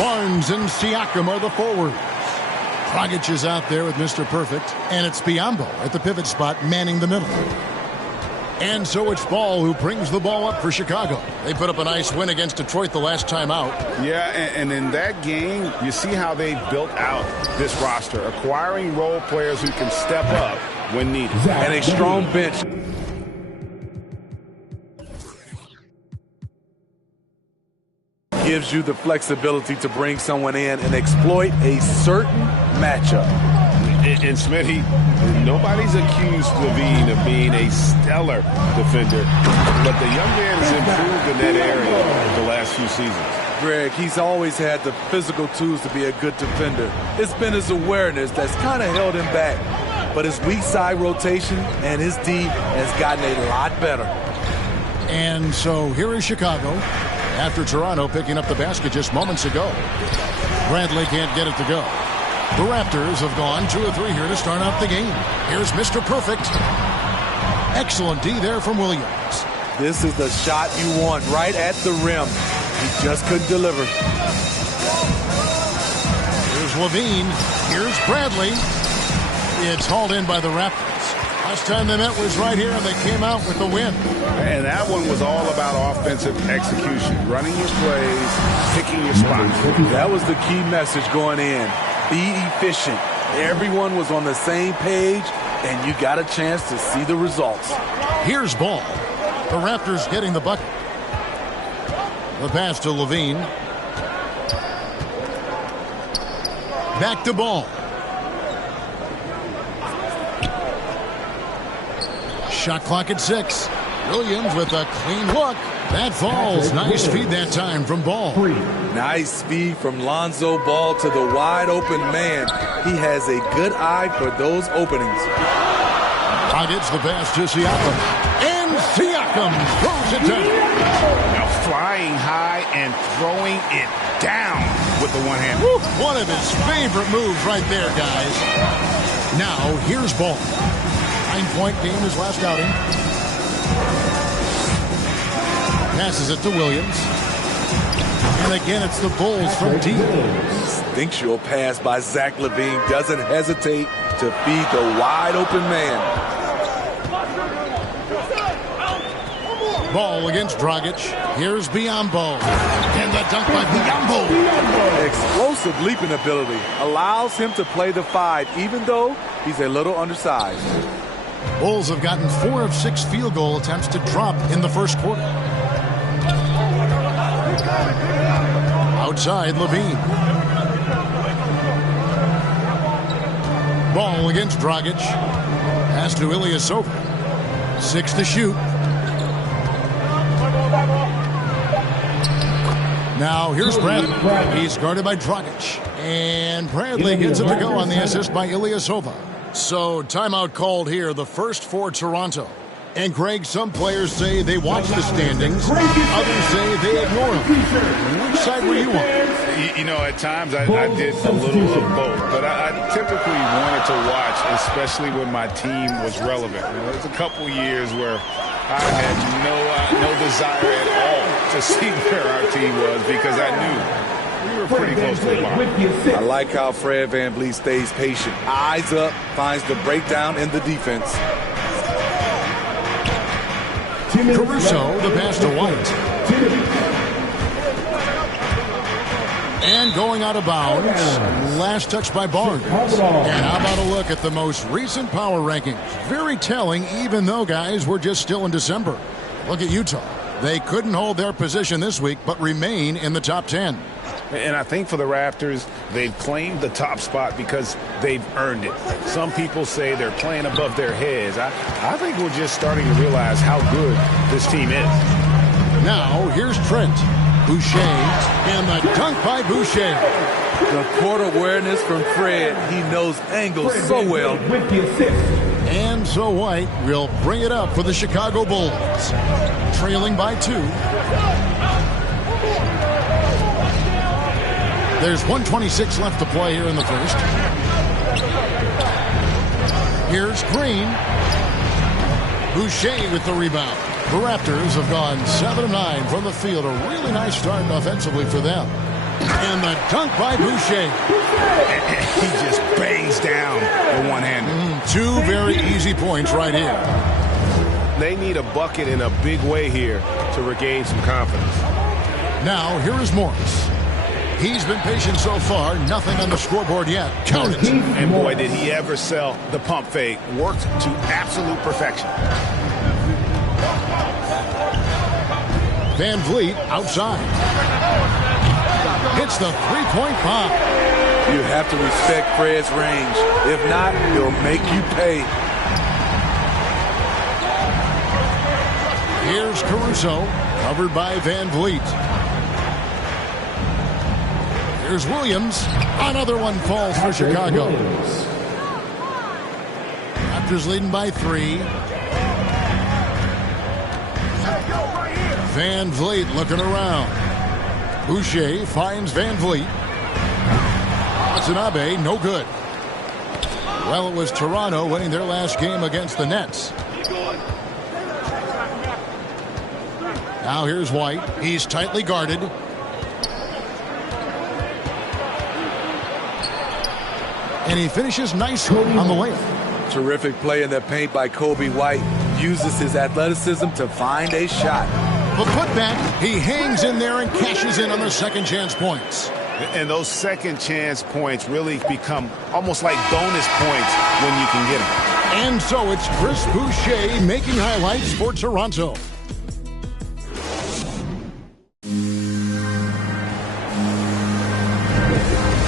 Barnes and Siakam are the forwards. Dragic is out there with Mr. Perfect, and it's Biyombo at the pivot spot manning the middle. And so it's Ball who brings the ball up for Chicago. They put up a nice win against Detroit the last time out. Yeah, and in that game, you see how they built out this roster, acquiring role players who can step up when needed. And a strong bench. Gives you the flexibility to bring someone in and exploit a certain matchup. And Smitty, nobody's accused Levine of being a stellar defender, but the young man has improved in that area the last few seasons. Greg, he's always had the physical tools to be a good defender. It's been his awareness that's kind of held him back. But his weak side rotation and his D has gotten a lot better. And so here is Chicago after Toronto picking up the basket just moments ago. Bradley can't get it to go. The Raptors have gone 2 of 3 here to start out the game. Here's Mr. Perfect. Excellent D there from Williams. This is the shot you want right at the rim. He just couldn't deliver. Here's Levine. Here's Bradley. It's hauled in by the Raptors. Last time they met was right here, and they came out with the win. And that one was all about offensive execution, running your plays, picking your spots. That was the key message going in. Be efficient. Everyone was on the same page, and you got a chance to see the results. Here's Ball. The Raptors getting the bucket. The pass to Levine. Back to Ball. Shot clock at 6. Williams with a clean look. That falls. Nice feed that time from Ball. Nice feed from Lonzo Ball to the wide open man. He has a good eye for those openings. Gets the pass to Siakam. And Siakam throws it down. Now flying high and throwing it down with the one hand. One of his favorite moves right there, guys. Now here's Ball. 9-point game his last outing. Passes it to Williams. And again, it's the Bulls from deep. Instinctual pass by Zach LaVine. Doesn't hesitate to feed the wide open man. Ball against Dragic. Here's Biyombo. And the dunk by Biyombo. Explosive leaping ability. Allows him to play the 5, even though he's a little undersized. Bulls have gotten 4 of 6 field goal attempts to drop in the first quarter. Outside, Levine. Ball against Dragic. Pass to Ilyasova. 6 to shoot. Now here's Bradley. He's guarded by Dragic. And Bradley gets it to go on the assist by Ilyasova. So timeout called here, the first for Toronto. And Greg, some players say they watch the standings. Others say they ignore them. Which side were you on? You know, at times I did a little of both. But I typically wanted to watch, especially when my team was relevant. You know, there's a couple years where I had no desire at all to see where our team was because I knew we were pretty close to the bottom. I like how Fred VanVleet stays patient. Eyes up, finds the breakdown in the defense. Caruso, the pass to White. And going out of bounds. Last touch by Barnes. And how about a look at the most recent power rankings? Very telling, even though, guys, we're just still in December. Look at Utah. They couldn't hold their position this week, but remain in the top 10. And I think for the Raptors, they've claimed the top spot because they've earned it. Some people say they're playing above their heads. I think we're just starting to realize how good this team is. Now, here's Trent. Boucher, and the dunk by Boucher. The court awareness from Fred. He knows angles so well. And so White will bring it up for the Chicago Bulls. Trailing by 2. There's 1:26 left to play here in the first. Here's Green. Boucher with the rebound. The Raptors have gone 7 of 9 from the field. A really nice start offensively for them. And the dunk by Boucher. He just bangs down the one-hander. Two very easy points right here. They need a bucket in a big way here to regain some confidence. Now, here is Morris. He's been patient so far. Nothing on the scoreboard yet. Count it. And boy, did he ever sell the pump fake. Worked to absolute perfection. Van Vliet outside. Hits the three-point bomb. You have to respect Fred's range. If not, he'll make you pay. Here's Caruso, covered by Van Vliet. Here's Williams. Another one falls for Chicago. Raptors leading by 3. Van Vliet looking around. Boucher finds Van Vliet. Watanabe, no good. Well, it was Toronto winning their last game against the Nets. Now here's White. He's tightly guarded. And he finishes nicely on the layup. Terrific play in the paint by Kobe White. Uses his athleticism to find a shot. The putback, he hangs in there and cashes in on the second chance points. And those second chance points really become almost like bonus points when you can get them. And so it's Chris Boucher making highlights for Toronto.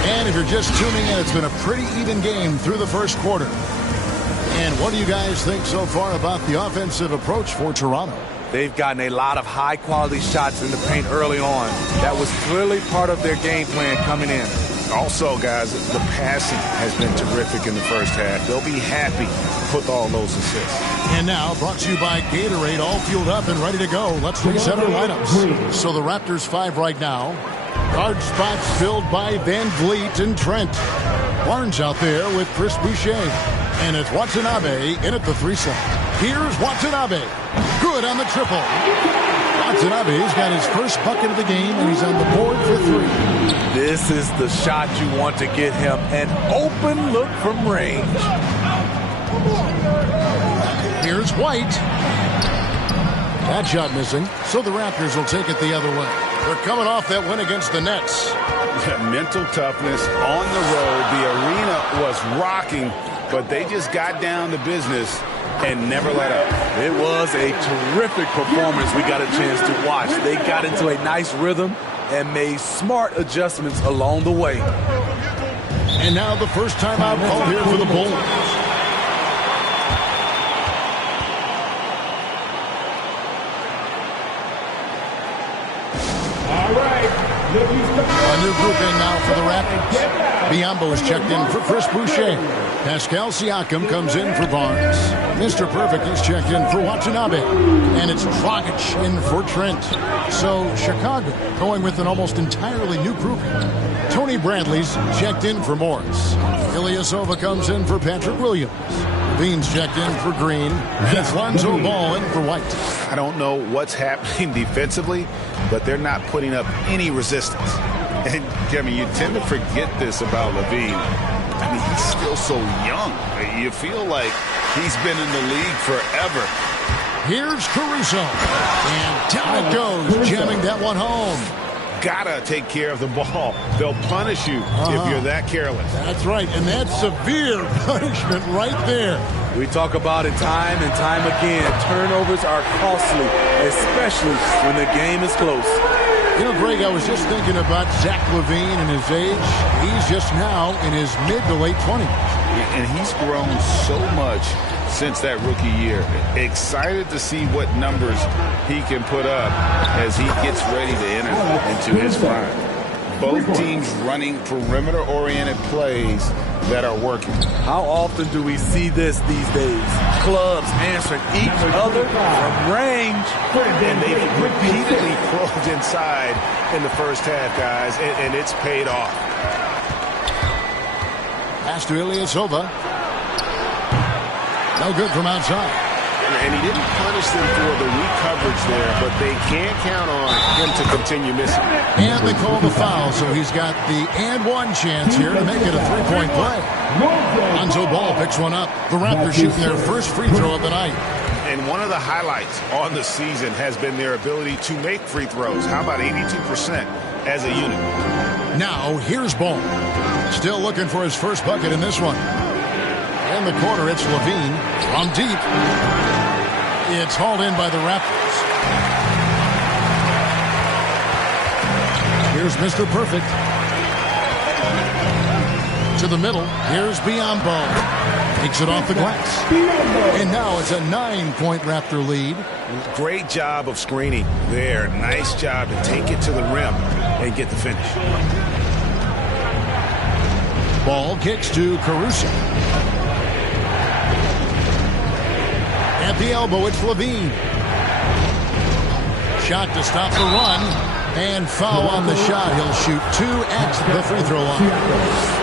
And if you're just tuning in, it's been a pretty even game through the first quarter. And what do you guys think so far about the offensive approach for Toronto? They've gotten a lot of high-quality shots in the paint early on. That was clearly part of their game plan coming in. Also, guys, the passing has been terrific in the first half. They'll be happy with all those assists. And now, brought to you by Gatorade, all fueled up and ready to go. Let's reset our lineups. So the Raptors 5 right now. Guard spots filled by Van Vliet and Trent. Barnes out there with Chris Boucher. And it's Watanabe in at the 3 slot. Here's Watanabe. Good on the triple. Watanabe's got his first bucket of the game, and he's on the board for 3. This is the shot you want to get him. An open look from range. Here's White. That shot missing, so the Raptors will take it the other way. They're coming off that win against the Nets. Mental toughness on the road. The arena was rocking, but they just got down to business and never let up. It was a terrific performance we got a chance to watch. They got into a nice rhythm and made smart adjustments along the way. And now the first timeout called here for the Bulls. A new grouping now for the Raptors. Biombo is checked in for Chris Boucher. Pascal Siakam comes in for Barnes. Mr. Perfect is checked in for Watanabe. And it's Dragic in for Trent. So Chicago going with an almost entirely new grouping. Tony Bradley's checked in for Morris. Ilyasova comes in for Patrick Williams. Bean's checked in for Green. And it's Lonzo Ball in for White. I don't know what's happening defensively, but they're not putting up any resistance. And, Kevin, you tend to forget this about Levine. I mean, he's still so young. You feel like he's been in the league forever. Here's Caruso. And down it goes, jamming that one home. Gotta take care of the ball. They'll punish you if you're that careless. That's right, and that's severe punishment right there. We talk about it time and time again. Turnovers are costly, especially when the game is close. You know, Greg, I was just thinking about Zach LaVine and his age. He's just now in his mid to late 20s. And he's grown so much since that rookie year. Excited to see what numbers he can put up as he gets ready to enter into his prime. Both teams running perimeter-oriented plays that are working. How often do we see this these days? Clubs answering each other from range. And they've repeatedly probed inside in the first half, guys, and it's paid off. Pass to Ilyasova. No good from outside. corner, and he didn't punish them for the weak coverage there, but they can't count on him to continue missing. And they call the foul, so he's got the and one chance here to make it a three-point play. Lonzo Ball picks one up. The Raptors shooting their first free throw of the night. And one of the highlights on the season has been their ability to make free throws. How about 82% as a unit? Now, here's Ball. Still looking for his first bucket in this one. In the corner, it's Levine from deep. It's hauled in by the Raptors. Here's Mr. Perfect. To the middle. Here's Biyombo. Takes it off the glass. And now it's a 9-point Raptor lead. Great job of screening there. Nice job to take it to the rim and get the finish. Ball kicks to Caruso. At the elbow, it's Levine. Shot to stop the run. And foul on the shot. He'll shoot 2 at the free throw line.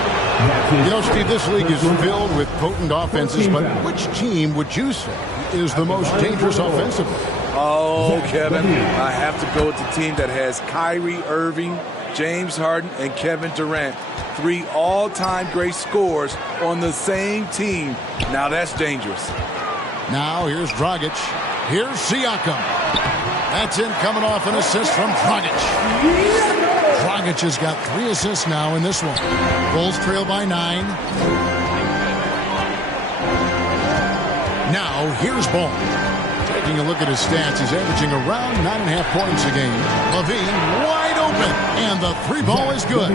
You know, Steve, this league is filled with potent offenses, but which team would you say is the most dangerous offensively? Oh, Kevin, I have to go with the team that has Kyrie Irving, James Harden, and Kevin Durant. 3 all-time great scorers on the same team. Now that's dangerous. Now here's Dragic. Here's Siakam. That's in, coming off an assist from Dragic. Dragic has got 3 assists now in this one. Bulls trail by 9. Now here's Ball. Taking a look at his stats, he's averaging around 9.5 points a game. Levine wide open, and the 3 ball is good.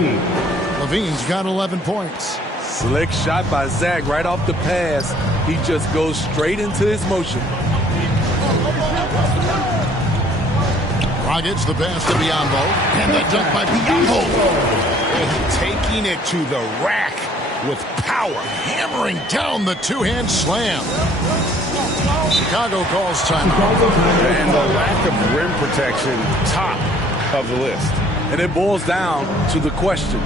Levine's got 11 points. Slick shot by Zach right off the pass. He just goes straight into his motion. Dragic the pass to Biyombo, and the dunk by Biyombo. Taking it to the rack with power. Hammering down the 2-hand slam. Chicago calls timeout. And the lack of rim protection, top of the list. And it boils down to the question.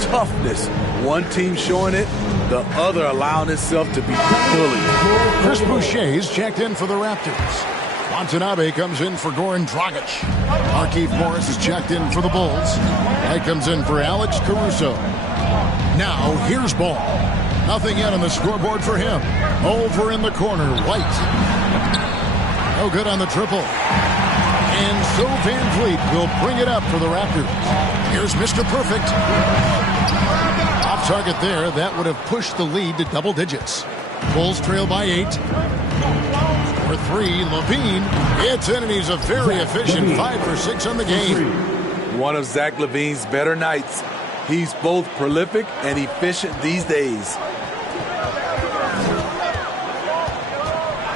Toughness. One team showing it, the other allowing itself to be bullied. Chris Boucher's checked in for the Raptors. Watanabe comes in for Goran Dragic. Markieff Morris is checked in for the Bulls. White comes in for Alex Caruso. Now here's Ball. Nothing yet on the scoreboard for him. Over in the corner, White. No good on the triple. And so Van Vliet will bring it up for the Raptors. Here's Mr. Perfect. Off target there. That would have pushed the lead to double digits. Bulls trail by 8. For 3, Levine. It's in, and he's a very efficient 5 for 6 on the game. One of Zach LaVine's better nights. He's both prolific and efficient these days.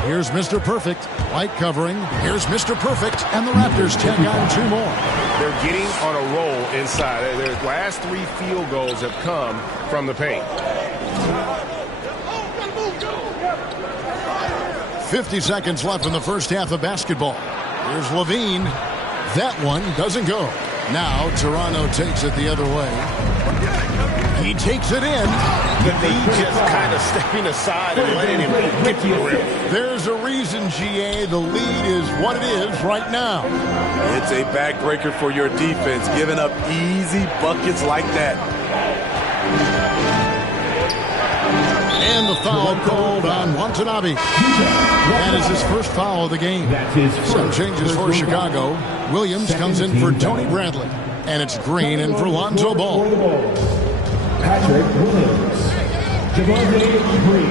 Here's Mr. Perfect. White covering. Here's Mr. Perfect. And the Raptors tack on 2 more. They're getting on a roll inside. Their last 3 field goals have come from the paint. 50 seconds left in the first half of basketball. Here's Levine. That one doesn't go. Now Toronto takes it the other way. He takes it in. The lead just kind of stepping aside and letting him get to the rim. There's a reason, GA. The lead is what it is right now. It's a backbreaker for your defense, giving up easy buckets like that. And the foul called on Watanabe. That is his first foul of the game. Some changes for Chicago. Williams comes in for Tony Bradley. And it's Green in for Lonzo Ball. Patrick Williams. Javante Green.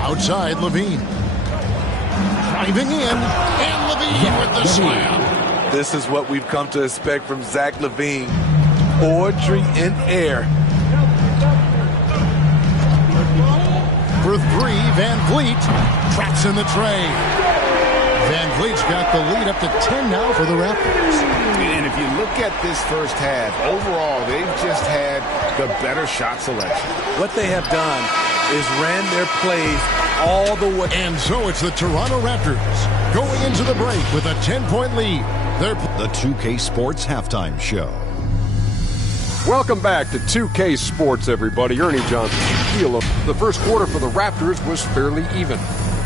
Outside, Levine. Driving in. And Levine with the slam. This is what we've come to expect from Zach LaVine. Poetry in air. For 3, Van Vliet traps in the tray. Van Vliet's got the lead up to 10 now for the Raptors. And if you look at this first half, overall, they've just had the better shot selection. What they have done is ran their plays all the way. And so it's the Toronto Raptors going into the break with a 10-point lead. The 2K Sports Halftime Show. Welcome back to 2K Sports, everybody. Ernie Johnson. steal. The first quarter for the Raptors was fairly even.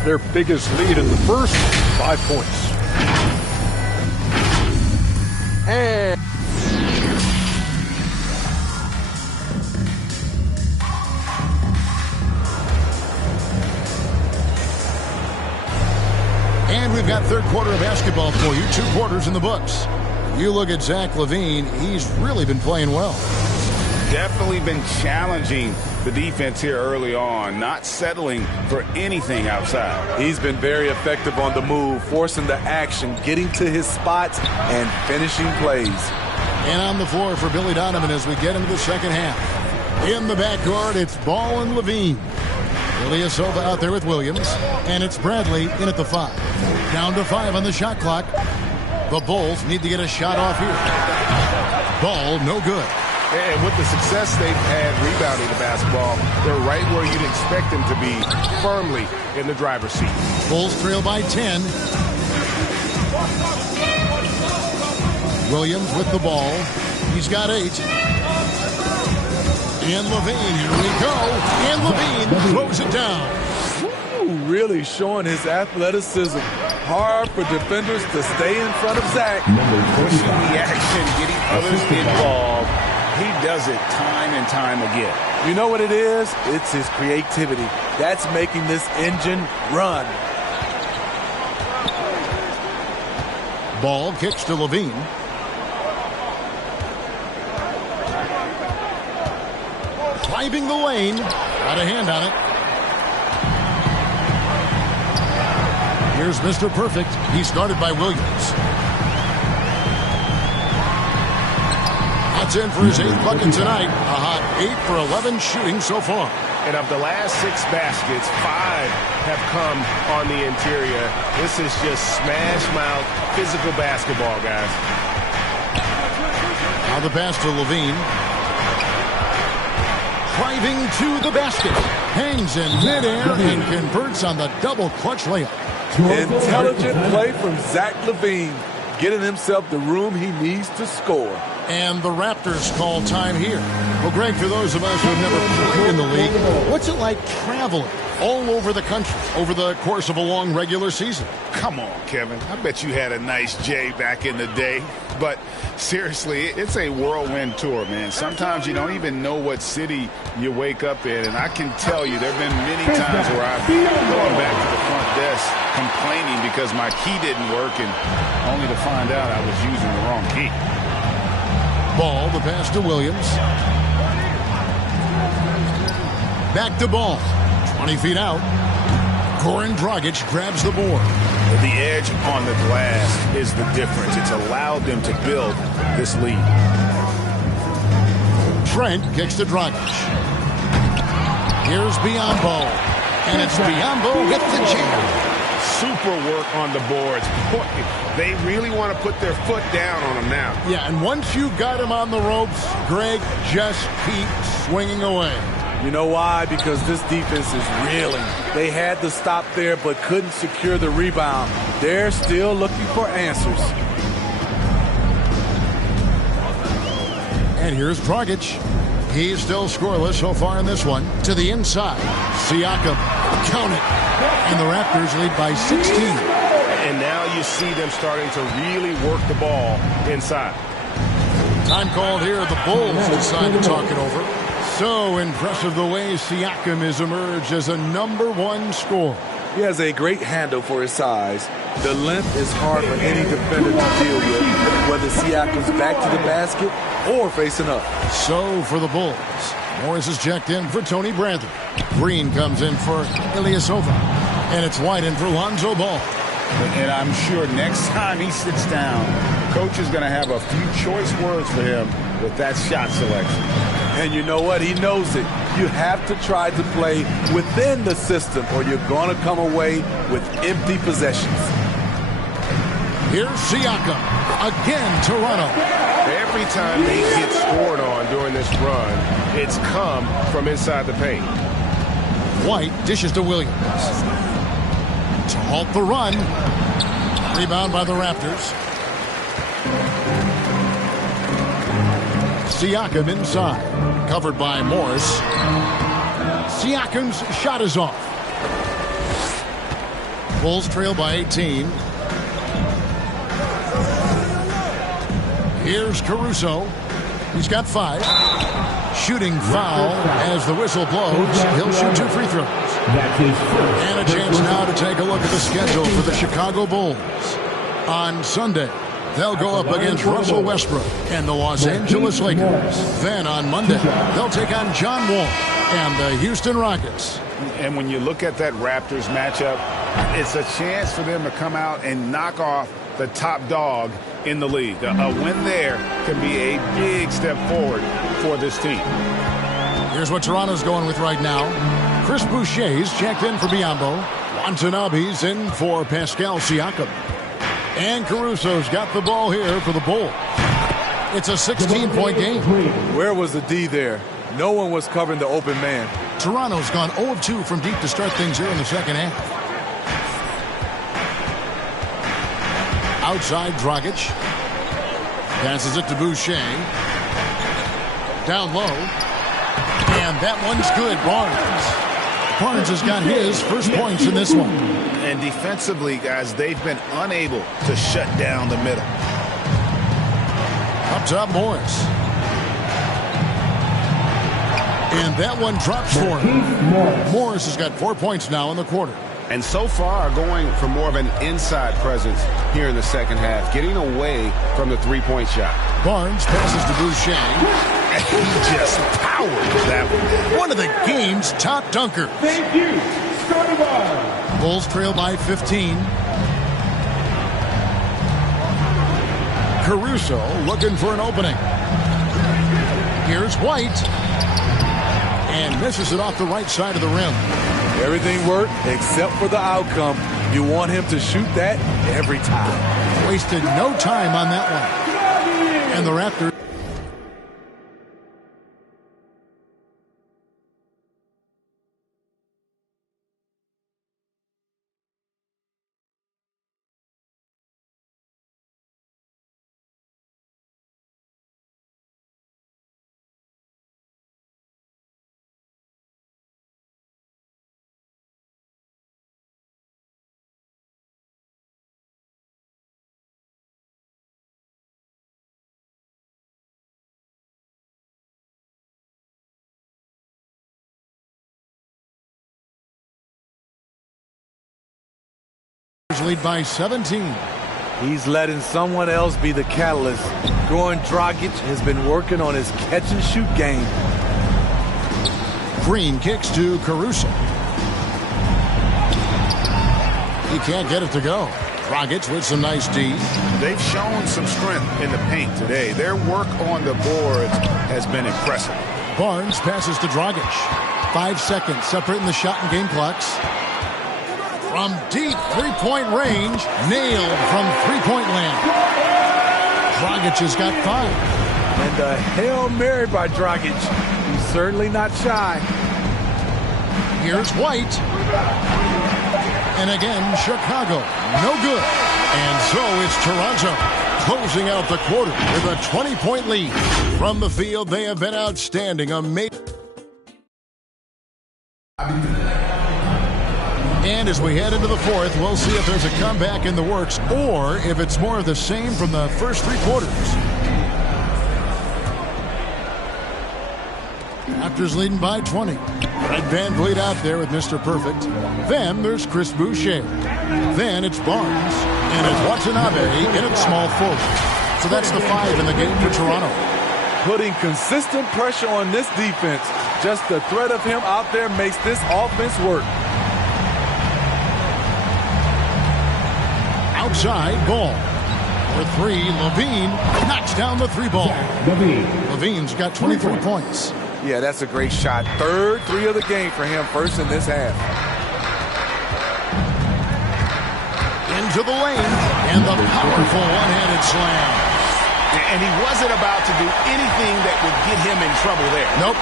Their biggest lead in the first, 5 points. And we've got third quarter of basketball for you. 2 quarters in the books. You look at Zach LaVine, he's really been playing well. Definitely been challenging the defense here early on, not settling for anything outside. He's been very effective on the move, forcing the action, getting to his spots, and finishing plays. And on the floor for Billy Donovan as we get into the second half. In the backcourt, it's Ball and LaVine. Ilyasova out there with Williams. And it's Bradley in at the 5. Down to 5 on the shot clock. The Bulls need to get a shot off here. Ball, no good. And with the success they've had rebounding the basketball, they're right where you'd expect them to be, firmly in the driver's seat. Bulls trail by 10. Williams with the ball. He's got 8. And LaVine, here we go. And LaVine throws it down. Ooh, really showing his athleticism. Hard for defenders to stay in front of Zach. Pushing the action, getting others involved. He does it time and time again. You know what it is? It's his creativity. That's making this engine run. Ball kicks to LaVine. Driving the lane. Got a hand on it. Here's Mr. Perfect. He's guarded by Williams. That's in for his 8th bucket tonight. A hot 8 for 11 shooting so far. And of the last 6 baskets, 5 have come on the interior. This is just smash mouth physical basketball, guys. Now the pass to LaVine. Driving to the basket. Hangs in midair and converts on the double clutch layup. Intelligent play from Zach LaVine, getting himself the room he needs to score. And the Raptors call time here. Well, Greg, for those of us who have never played in the league, what's it like traveling all over the country over the course of a long regular season? Come on, Kevin. I bet you had a nice J back in the day. But seriously, it's a whirlwind tour, man. Sometimes you don't even know what city you wake up in. And I can tell you there have been many times where I've gone back to the front desk complaining because my key didn't work and only to find out I was using the wrong key. Ball, the pass to Williams. Back to Ball. 20 feet out. Goran Dragic grabs the board. The edge on the glass is the difference. It's allowed them to build this lead. Trent kicks to Dragic. Here's Biyombo. And it's Biyombo with the jam. Super work on the boards. Boy, they really want to put their foot down on them now. Yeah, and once you got him on the ropes, Greg, just keep swinging away. You know why? Because this defense is reeling. They had to stop there but couldn't secure the rebound. They're still looking for answers. And here's Dragic. He's still scoreless so far in this one. To the inside. Siakam. Count it. And the Raptors lead by 16. And now you see them starting to really work the ball inside. Time called here. The Bulls decide to talk it over. So impressive the way Siakam has emerged as a #1 scorer. He has a great handle for his size. The length is hard for any defender to deal with, whether Siakam's back to the basket or facing up. So for the Bulls, Morris is checked in for Tony Bradley. Green comes in for Ilyasova. And it's White in for Lonzo Ball. And I'm sure next time he sits down, coach is going to have a few choice words for him with that shot selection. And you know what? He knows it. You have to try to play within the system or you're going to come away with empty possessions. Here's Siakam. Again, Toronto. Every time they get scored on during this run, it's come from inside the paint. White dishes to Williams. To halt the run. Rebound by the Raptors. Siakam inside. Covered by Morris. Siakam's shot is off. Bulls trail by 18. Here's Caruso. He's got 5. Shooting foul as the whistle blows. He'll shoot 2 free throws. And a chance now to take a look at the schedule for the Chicago Bulls. On Sunday, they'll go up against Russell Westbrook and the Los Angeles Lakers. Then on Monday, they'll take on John Wall and the Houston Rockets. And when you look at that Raptors matchup, it's a chance for them to come out and knock off the top dog in the league. A win there can be a big step forward for this team. Here's what Toronto's going with right now. Chris Boucher's checked in for Biyombo. Watanabe's in for Pascal Siakam. And Caruso's got the ball here for the Bulls. It's a 16-point game. Where was the D there? No one was covering the open man. Toronto's gone 0 of 2 from deep to start things here in the second half. Outside, Dragic. Passes it to Boucher. Down low. And that one's good. Barnes has got his first points in this one. And defensively, guys, they've been unable to shut down the middle. Up top, Morris. And that one drops for him. Morris has got 4 points now in the quarter. And so far, going for more of an inside presence here in the second half, getting away from the three-point shot. Barnes passes to Boucher. And he just powered that one. One of the game's top dunkers. Thank you. Starting by. Bulls trail by 15. Caruso looking for an opening. Here's White. And misses it off the right side of the rim. Everything worked except for the outcome. You want him to shoot that every time. Wasted no time on that one. And the Raptors. Lead by 17. He's letting someone else be the catalyst. Goran Dragic has been working on his catch-and-shoot game. Green kicks to Caruso. He can't get it to go. Dragic with some nice D. They've shown some strength in the paint today. Their work on the boards has been impressive. Barnes passes to Dragic. 5 seconds separating the shot and game clocks. From deep three-point range, nailed from three-point land. Dragic has got 5. And a Hail Mary by Dragic. He's certainly not shy. Here's White. And again, Chicago. No good. And so it's Toronto closing out the quarter with a 20-point lead. From the field, they have been outstanding. Amazing. And as we head into the fourth, we'll see if there's a comeback in the works or if it's more of the same from the first 3 quarters. Raptors leading by 20. Fred VanVleet out there with Mr. Perfect. Then there's Chris Boucher. Then it's Barnes. And it's Watanabe in at small forward. So that's the 5 in the game for Toronto. Putting consistent pressure on this defense. Just the threat of him out there makes this offense work. Outside ball. For 3, Levine knocks down the 3 ball. Levine's got 23 points. Yeah, that's a great shot. Third 3 of the game for him, first in this half. Into the lane, and the powerful one-handed slam. And he wasn't about to do anything that would get him in trouble there. Nope,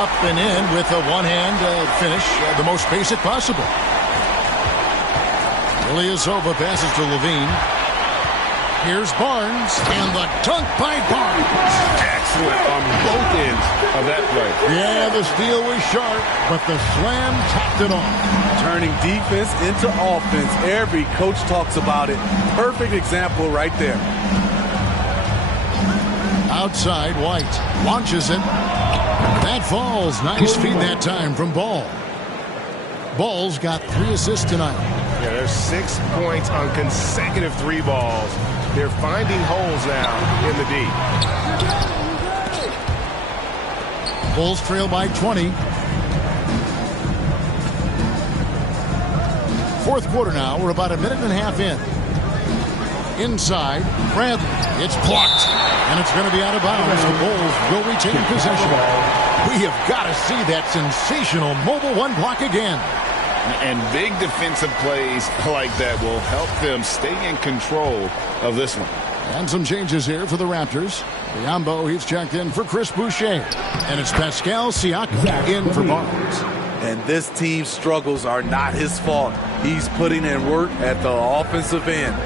up and in with a one-hand finish, the most basic possible. Ilyasova passes to Levine. Here's Barnes, and the dunk by Barnes. Excellent on both ends implications of that play. Yeah, the steal was sharp, but the slam tapped it off. Turning defense into offense. Every coach talks about it. Perfect example right there. Outside, White launches it. That falls. Nice feed that time from Ball. Ball's got 3 assists tonight. Yeah, there's 6 points on consecutive 3 balls. They're finding holes now in the D. Bulls trail by 20. Fourth quarter now. We're about a minute and a half in. Inside, Bradley. It's blocked, and it's going to be out of bounds. The Bulls will retain possession. We have got to see that sensational mobile one block again. And big defensive plays like that will help them stay in control of this one. And some changes here for the Raptors. Biombo, he's checked in for Chris Boucher. And it's Pascal Siakam in for Barnes. And this team's struggles are not his fault. He's putting in work at the offensive end.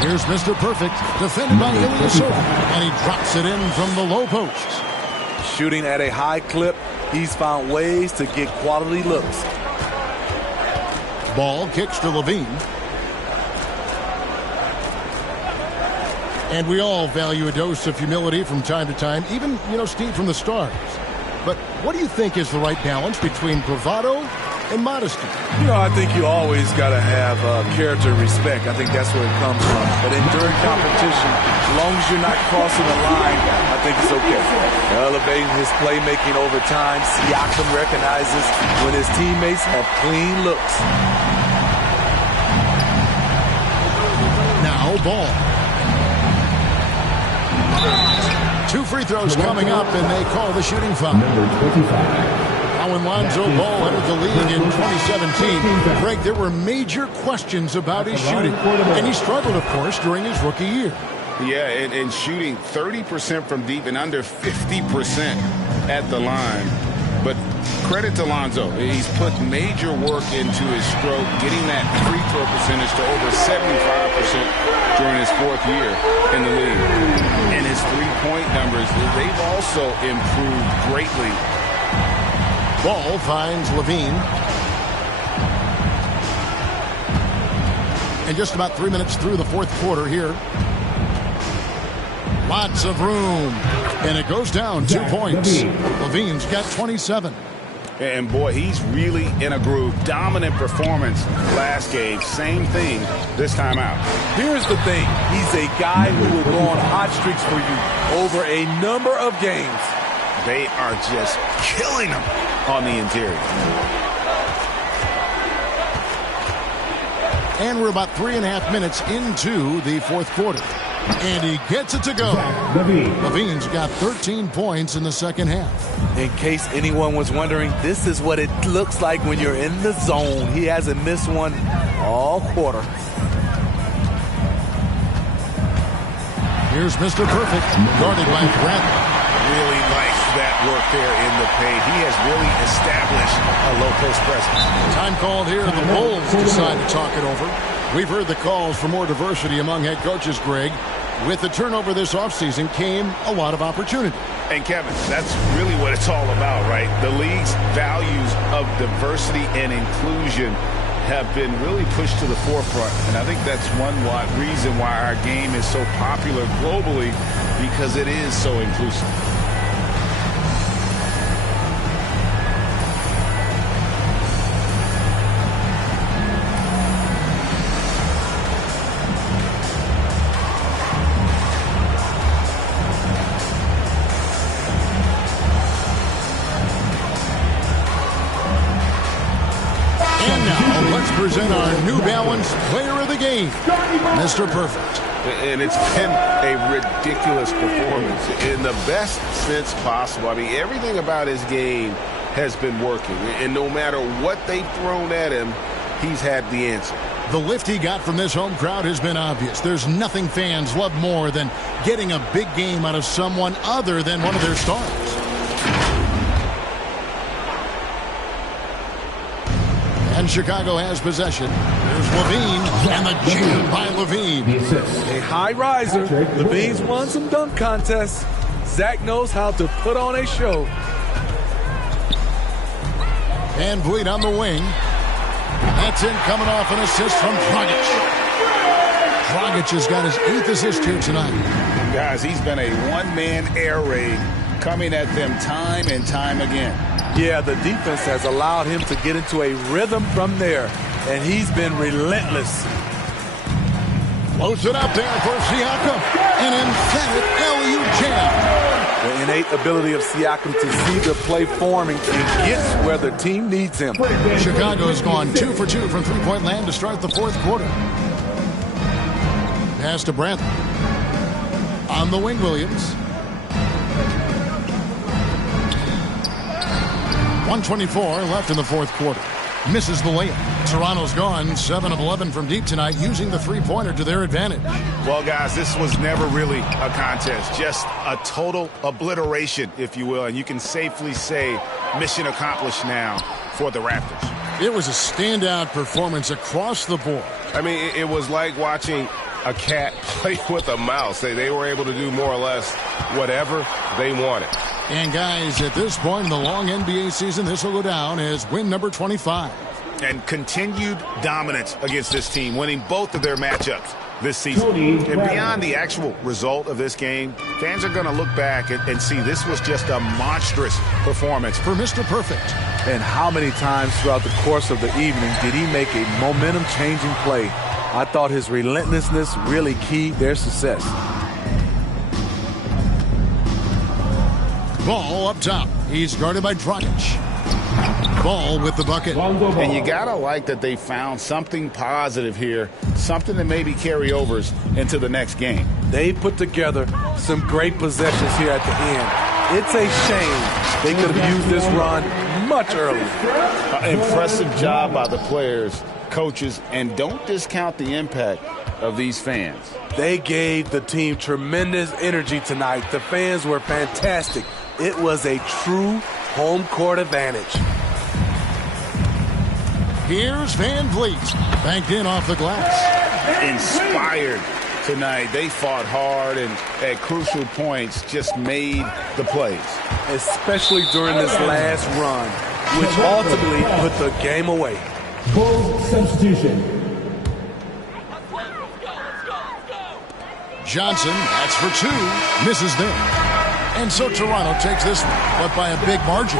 Here's Mr. Perfect, defended by Ilyasova. And he drops it in from the low post. Shooting at a high clip, he's found ways to get quality looks. Ball kicks to Levine. And we all value a dose of humility from time to time, even, Steve, from the stars. But what do you think is the right balance between bravado and modesty? I think you always got to have character and respect. I think that's where it comes from. But during competition, as long as you're not crossing the line, I think it's okay. Elevating his playmaking over time, Siakam recognizes when his teammates have clean looks. Now Ball. 2 free throws coming up, and they call the shooting foul. Number 25. Now when Lonzo Ball entered the league in 2017, Greg, there were major questions about his shooting. And he struggled, of course, during his rookie year. Yeah, and shooting 30% from deep and under 50% at the line. But credit to Lonzo. He's put major work into his stroke, getting that free throw percentage to over 75% during his 4th year in the league. And his three-point numbers, they've also improved greatly. Ball finds Levine. And just about 3 minutes through the fourth quarter here. Lots of room. And it goes down 2 points. Levine's got 27. And boy, he's really in a groove. Dominant performance last game. Same thing this time out. Here's the thing. He's a guy who will go on hot streaks for you over a number of games. They are just killing him on the interior. And we're about 3.5 minutes into the fourth quarter. And he gets it to go. Levine's got 13 points in the second half. In case anyone was wondering, this is what it looks like when you're in the zone. He hasn't missed one all quarter. Here's Mr. Perfect, guarded by Bradley. Really likes that work there in the paint. He has really established a low post presence. Time called here. The Bulls decide to talk it over. We've heard the calls for more diversity among head coaches, Greg. With the turnover this offseason came a lot of opportunity. And Kevin, that's really what it's all about, right? The league's values of diversity and inclusion have been really pushed to the forefront. And I think that's one reason why our game is so popular globally, because it is so inclusive. Present our New Balance Player of the Game, Mr. Perfect. And it's been a ridiculous performance in the best sense possible. I mean, everything about his game has been working. And no matter what they've thrown at him, he's had the answer. The lift he got from this home crowd has been obvious. There's nothing fans love more than getting a big game out of someone other than one of their stars. And Chicago has possession. There's Levine, and the jam by Levine. A high riser. Levine's won some dunk contests. Zach knows how to put on a show. Van Vliet on the wing. That's in, coming off an assist from Dragic. Dragic has got his 8th assist here tonight. Guys, he's been a one-man air raid coming at them time and time again. Yeah, the defense has allowed him to get into a rhythm from there, and he's been relentless. Close it up there for Siakam. An emphatic LU jam. The innate ability of Siakam to see the play forming and gets where the team needs him. Chicago's gone 2 for 2 from three-point land to start the fourth quarter. Pass to Brantley. On the wing, Williams. 1:24 left in the fourth quarter. Misses the layup. Toronto's gone 7 of 11 from deep tonight, using the three-pointer to their advantage. Well, guys, this was never really a contest. Just a total obliteration, if you will. And you can safely say mission accomplished now for the Raptors. It was a standout performance across the board. I mean, it was like watching a cat play with a mouse. They were able to do more or less whatever they wanted. And guys, at this point in the long NBA season, this will go down as win number 25. And continued dominance against this team, winning both of their matchups this season. And beyond the actual result of this game, fans are going to look back and see this was just a monstrous performance for Mr. Perfect. And how many times throughout the course of the evening did he make a momentum-changing play? I thought his relentlessness really keyed their success. Ball up top. He's guarded by Dragic. Ball with the bucket. And you got to like that they found something positive here, something that maybe carry overs into the next game. They put together some great possessions here at the end. It's a shame they could have used this run much earlier. Impressive job by the players, coaches, and don't discount the impact of these fans. They gave the team tremendous energy tonight. The fans were fantastic. It was a true home court advantage. Here's Van Vliet. Banked in off the glass. Inspired tonight. They fought hard and at crucial points just made the plays. Especially during this last run, which ultimately put the game away. Full substitution. Johnson, that's for 2. Misses there. And so Toronto takes this one, but by a big margin.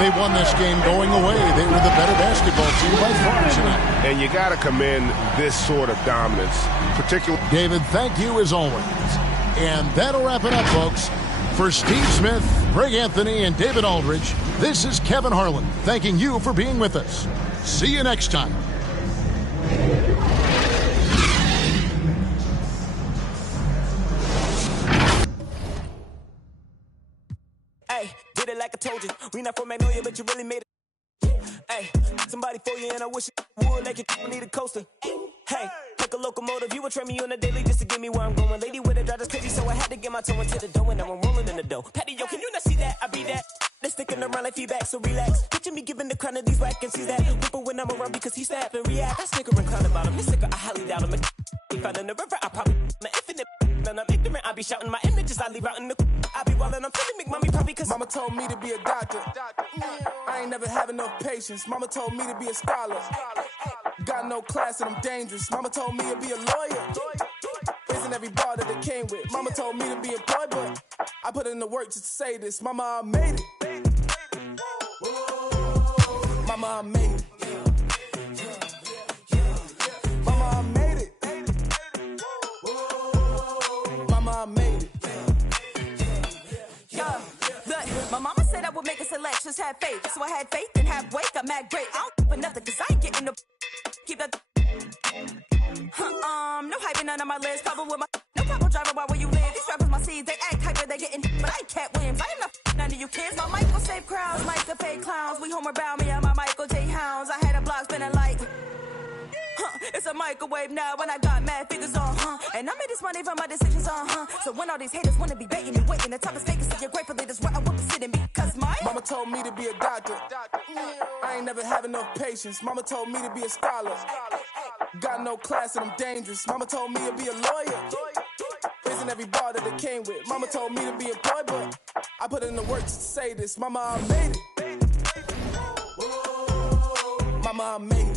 They won this game going away. They were the better basketball team by far tonight. And you got to commend this sort of dominance, particularly. David, thank you as always. And that'll wrap it up, folks. For Steve Smith, Greg Anthony, and David Aldridge, this is Kevin Harlan thanking you for being with us. See you next time. Hey, did it like I told you. We not from Magnolia, but you really made it. Hey, somebody for you, and I wish it would like you need a coaster. Hey, like a locomotive, you would train me on a daily just to get me where I'm going. Lady with a drive that's crazy, so I had to get my toe into the dough, and now I'm rolling in the dough. Patty, yo, can you not see that? I be that. They're sticking around like feedback, so relax. Picture me giving the crown of these whack and see that. Whipper when I'm around because he snap and react. I snicker and clown about him. This nigga, I highly doubt him. If I in the river, I probably my infinite. None I'm ignorant, I be shouting my images. I leave out in the. I be wildin', I'm feeling McMommy probably cause Mama told me to be a doctor. I ain't never have enough patience. Mama told me to be a scholar. Got no class and I'm dangerous. Mama told me to be a lawyer. Isn't every bar that they came with. Mama told me to be employed, but I put in the work just to say this. Mama, I made it. Mama, I made it. Mama, I made it. Mama, I made it. Yeah, look, my mama said I would make a selection, just have faith. So I had faith and have weight, got mad great. I don't nothing, cause I ain't getting no keep that. No hyping none on my list. Problem with my no problem driving by where you live. These rappers my seeds, they act hyper, they getting, but I ain't Cat Williams. I am not none of you kids. My mic will save crowds like the fake clowns. We homeward bound, me and my Michael J. Hounds. I had a block spinning like It's a microwave now when I got mad figures on, and I made this money from my decisions on, So when all these haters wanna be baiting me, waiting, the top is fake, so you're grateful that is where I will be sitting me. Cause my mama told me to be a doctor. I ain't never had enough patience. Mama told me to be a scholar. Got no class and I'm dangerous. Mama told me to be a lawyer. Isn't every bar that they came with. Mama told me to be employed, but I put in the work to say this. Mama, I made it. Mama, I made it.